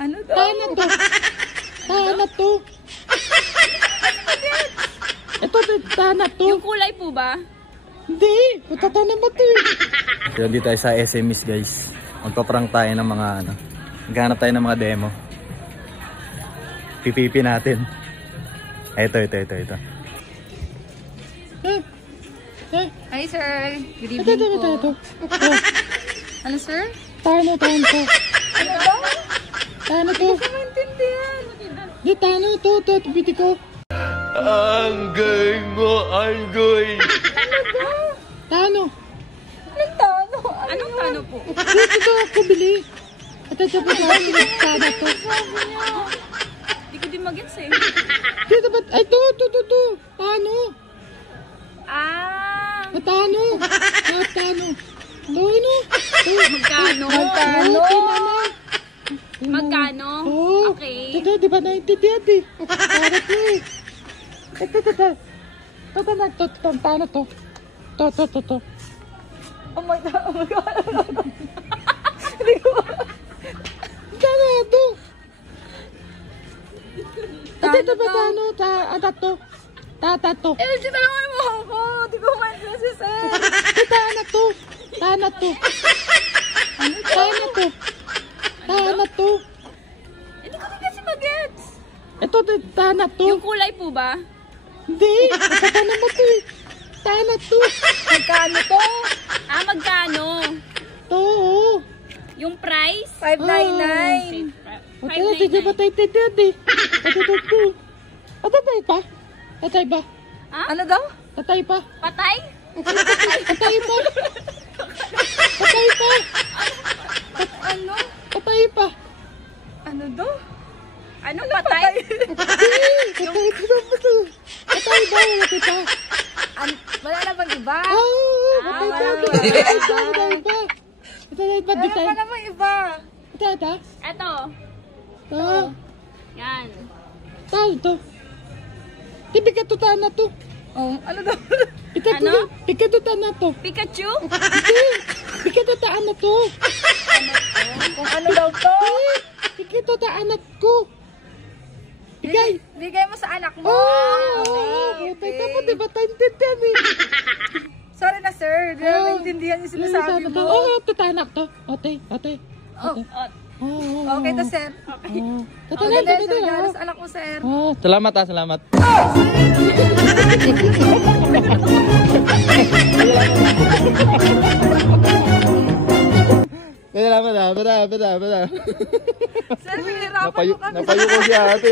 Ano daw? Tana to. Tana to. Ito, tana to. Yung kulay po ba? Hindi. Matatana ba to eh? So, dito tayo sa SMEs guys. Magpa-prank tayo ng mga ano. Maghanap tayo ng mga demo. Pipipi natin. Ito. Hi sir. Good Ito. evening po. Ano sir? Tano to. Ano daw? Tano to. Hindi ko maintindihan. Di tano to. Piti ko. Anggoy mo, anggoy. Tano. Anong tano? Anong tano po? Dito ako bili. Ito po tano to. Hindi ko din mag-gets eh. Dito ba? Ay, to. Tano. Ah! Tano. Tano. To, ano? Magkano? Magkano? Magkano? Oo. Okay. Ito, di ba naintindihan eh? Para to eh. Ito. Tano to. To. Oh my God. Tano to. Ito ba tano? To. Tato. Eh, tinanong mo ako. Di ko maintindihan si sir. Tana to. Hindi ko din kasi mag-gets. Ito, tana to. Yung kulay po ba? Hindi. Tana mo to eh. Tana to. Magkano to? Ah, magkano? To. Yung price? 599. Ito, di ba 599. tayo tindihan eh? Ito. Tatay pa? Ah? Ano daw? Tatay pa? Patay? Tatay pa? Ano? Tatay pa? Ano daw? Ano patay? Patay ba? Patay pa? Wala na bang iba? Patay pa? Patay pa? Wala pa namang iba. Ito? Eto. Ah, Yan. tao to. Tibigat to tana to. Oh, ano daw? Pikat to tana to. Pikachu? Pikat to tana to. Kung ano daw to? Pikat to tana ko. Bigay. Bigay mo sa anak mo. Okay. Tapos di ba tayo intindihan eh? Sorry na sir, di na maintindihan yung sinasabi mo. Ito tanak to. Ote. Okay to sir. Okay. Tatanay, Okay, sir, regalo sa anak mo sir. Salamat salamat. Salamat. Sir, pinahirapan mo kami. Napayo ko si ate.